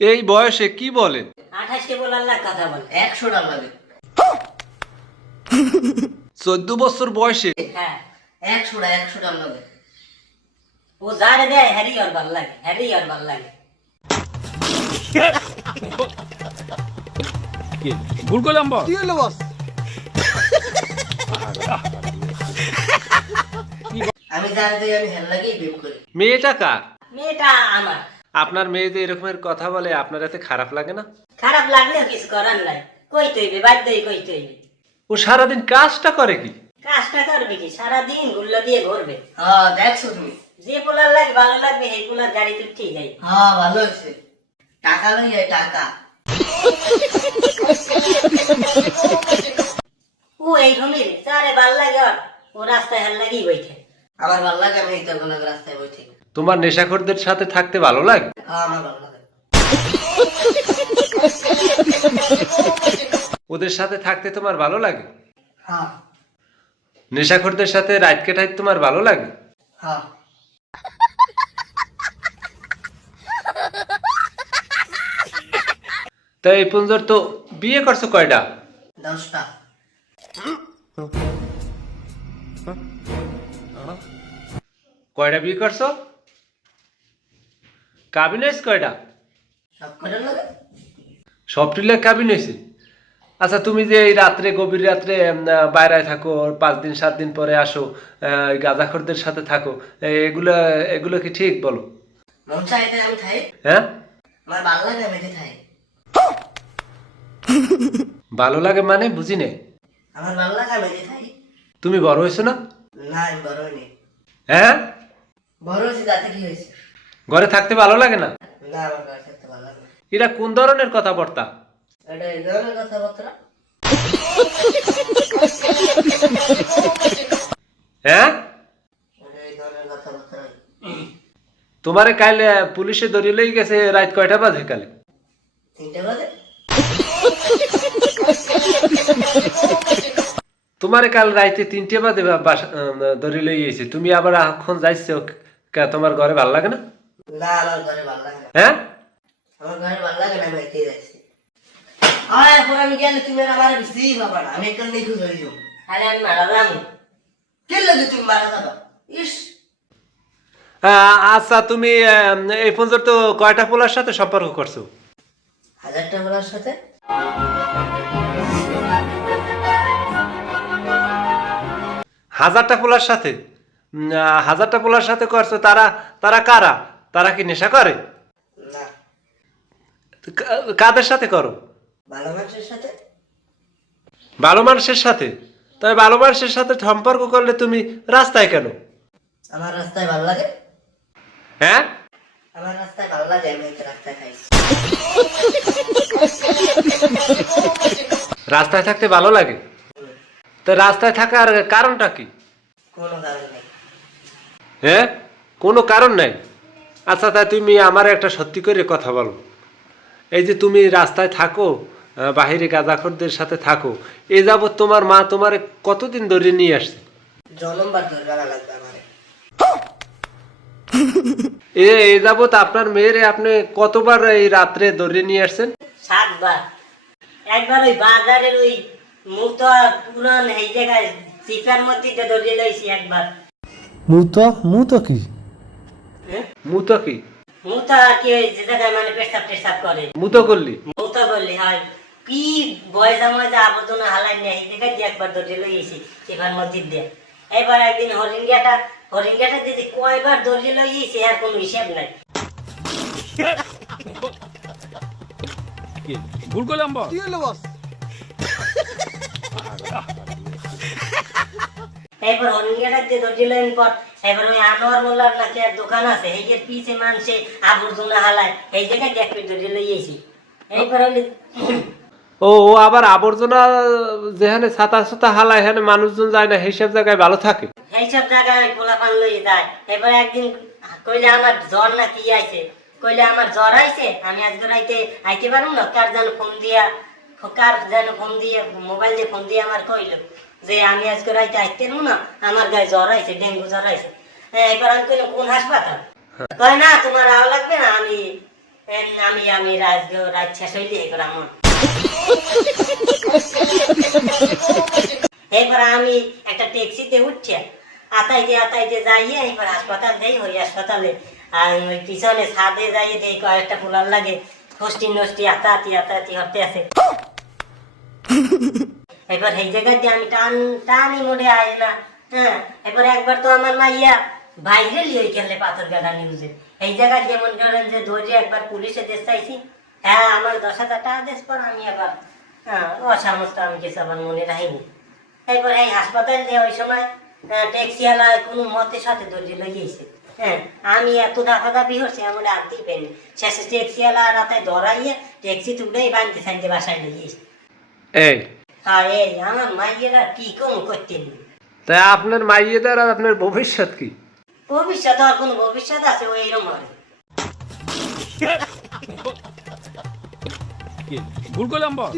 এই বয়সে কি বলে? আঠাশকে বলার লাগ কথা বল একশো চোদ্দ বছর বয়সে? হ্যাঁ একশো টাকা একশো টাকা লাগে ও যারে দেয় হ্যারি আর ভালো লাগে হ্যারি আর ভালো লাগে। ভুল করলাম বল। আমি আমি লাগেই করি। মেয়েটা কার? মেয়েটা আমার। আপনার মেয়ে যে এরকমের কথা বলে আপনার এতে খারাপ লাগে না? খারাপ লাগলেও কিছু করার নাই। কই তৈবে? বাধ্যই কই তৈবে? ও সারাদিন কাজটা করে কি? কাজটা করবে কি? সারাদিন গুল্লা দিয়ে ঘুরবে। হ্যাঁ দেখছ তুমি। যে পোলার লাগে ভালো লাগবে সেই পোলার গাড়ি গাড়িতে ঠিক আছে। হ্যাঁ ভালো হয়েছে। টাকা লই যায় টাকা। ও এই ঘুমির তারে ভালো লাগে ওর। ও রাস্তায় হেল লাগি বইছে। আমার ভালো লাগে আমি তো কোনো রাস্তায় থেকে। তোমার নেশাখোরদের সাথে থাকতে ভালো লাগে? হ্যাঁ আমার ভালো লাগে। ওদের সাথে থাকতে তোমার ভালো লাগে? হ্যাঁ। নেশাখোরদের সাথে রাত কেটাই তোমার ভালো লাগে? হ্যাঁ। তাই এই পর্যন্ত তো বিয়ে করছ কয়টা? দশটা। কয়টা বিয়ে করছ? কাবিন হয়েছে কয়টা? সব করে লাগে সব টিলে কাবিন হয়েছে। আচ্ছা তুমি যে এই রাত্রে গভীর রাত্রে বাইরে থাকো পাঁচ দিন সাত দিন পরে আসো গাঁজাখোরদের সাথে থাকো এগুলো এগুলো কি ঠিক বলো? হ্যাঁ? ভালো লাগে মানে বুঝি নে। আমার ভালো লাগে তুমি বড় হয়েছো না? না আমি বড় হইনি হ্যাঁ? বড় হয়েছে তাতে কি হয়েছে? ঘরে থাকতে ভালো লাগে না? না আমার কাছে থাকতে ভালো লাগে না। এটা কোন ধরনের কথাবার্তা? এটা এই ধরনের কথাবার্তা? হ্যাঁ? এটা এই ধরনের কথাবার্তা তোমারে কাল আহ, পুলিশে ধরিয়ে গেছে রাত কয়টা বাজে কালে? তিনটে বাজে তোমারে কাল রাইতে তিনটে বাদে ধরে লই গেছে তুমি আবার এখন যাইছো তোমার ঘরে ভালো লাগে না? না আমার ঘরে ভালো লাগে না। হ্যাঁ? আমার ঘরে ভালো লাগে না আমি এতেই যাচ্ছি এখন আমি গেলে তুমি আমার বেশি বাবা আমি এখান নিখুঁজ যাব। তাহলে আমি মারা যাব। কে লাগে তুমি মারা যাবা? ইস। আচ্ছা তুমি এই পর্যন্ত কয়টা পোলার সাথে সম্পর্ক করছ? হাজারটা বলার সাথে? হাজারটা পোলার সাথে? হাজারটা পোলার সাথে করছ তারা তারা কারা? তারা কি নেশা করে? কাদের সাথে করো? ভালো মানুষের সাথে? ভালো মানুষের সাথে? তবে ভালো মানুষের সাথে সম্পর্ক করলে তুমি রাস্তায় কেন? আমার রাস্তায় ভালো লাগে? হ্যাঁ? আমার রাস্তায় ভালো লাগে আমি রাস্তায় খাই। রাস্তায় থাকতে ভালো লাগে? তো রাস্তায় থাকার কারণটা কি? কোনো কারণ নেই। হ্যাঁ? কোনো কারণ নাই? আচ্ছা তাই তুমি আমার একটা সত্যি করে কথা বলো। এই যে তুমি রাস্তায় থাকো বাহিরে গাঁজাখোরদের সাথে থাকো এ যাবৎ তোমার মা তোমার কতদিন ধরে নিয়ে আসছে? জনমবার ধরবে লাগবে আমার। এ এ যাবৎ আপনার মেয়েরে আপনি কতবার এই রাত্রে ধরে নিয়ে আসছেন? সাতবার। একবার ওই বাজারের ওই মুক্ত পুরান এই জায়গায় চিপার মধ্যে ধরিয়ে লইছি একবার। মুতো কি? মুতো কি? মুক্ত আর কি ওই যে জায়গায় মানে পেশাব টেশাব করে। মুতো করলি? মুক্ত বললি হয়। কি বয়সা ময়সা আবর্জনা হালাই নিয়ে এই জায়গায় একবার ধরিয়ে লইছি চিপার মধ্যে দিয়ে। এবার একদিন হরিঙ্গাটা হরিঙ্গাটা দিদি কয়বার ধরিয়ে লইছি আর কোনো হিসাব নাই। ভুল করলাম বল। এবার দিয়ে ধরিয়ে লইন পর এবার ওই আনোয়ার মোল্লার নাকি এক দোকান আছে এই যে পিছে মানুষে আবর্জনা হালায় এই জায়গায় এইবার ও ও আবার আবর্জনা যেখানে ছাতা ছাতা হালায় এখানে মানুষজন যায় না সেইসব জায়গায় ভালো থাকে? এইসব জায়গায় গোলা পান লই যায়। এবার একদিন কইলে আমার জ্বর না কি আইছে কইলে আমার জ্বর আইছে আমি আজকে রাইতে আইতে পারব না কার যেন ফোন দিয়া কার যেন ফোন দিয়ে মোবাইল দিয়ে ফোন দিয়ে আমার কইলো যে আমি আজকে রাইতে না আমার গায়ে জ্বর আইছে ডেঙ্গু জ্বর আইছে। হ্যাঁ এবার আমি কইলাম কোন হাসপাতাল? কয় না তোমার আওয়া লাগবে না আমি আমি আমি রাজ রাজ শেষ হইলে এবার আমার এবার আমি একটা ট্যাক্সিতে উঠছি আতাইতে আতাইতে যাইয়ে এবার হাসপাতাল যাই ওই হাসপাতালে আর ওই পিছনে ছাদে যাইয়ে দেই কয়েকটা ফুলার লাগে ফষ্টি নষ্টি আতাতি আতাতি হতে আছে। এবার এই জায়গায় দিয়ে আমি টান টানি মোড়ে হ্যাঁ এবার একবার তো আমার বাইরে লিয়ে গেলে পাথর নিউজে। এই যেমন করেন যে ধৈর্য একবার পুলিশে দেশ চাইছি হ্যাঁ আমার দশ হাজার টাকা দেশ পর আমি আবার হ্যাঁ অসমস্ত, আমি কিছু আমার মনে রাখিনি। এরপর এই হাসপাতাল দিয়ে ওই সময় ট্যাক্সিওয়ালা কোনো মতের সাথে লইয়েছে। হ্যাঁ আমি এত দাফা দাফি হচ্ছে এমন আনতেই পারিনি শেষে ট্যাক্সিওয়ালা রাতে ধরাইয়ে, ট্যাক্সি তুলেই বানতে সাইতে বাসায় লইয়েছে। এই। হ্যাঁ এই আমার মাইয়েরা কি কম করতেন? তাই আপনার মাইয়েদের আর আপনার ভবিষ্যৎ কি? ভবিষ্যৎ আর কোনো ভবিষ্যৎ আছে ওই এরকম ভুল করলাম বস?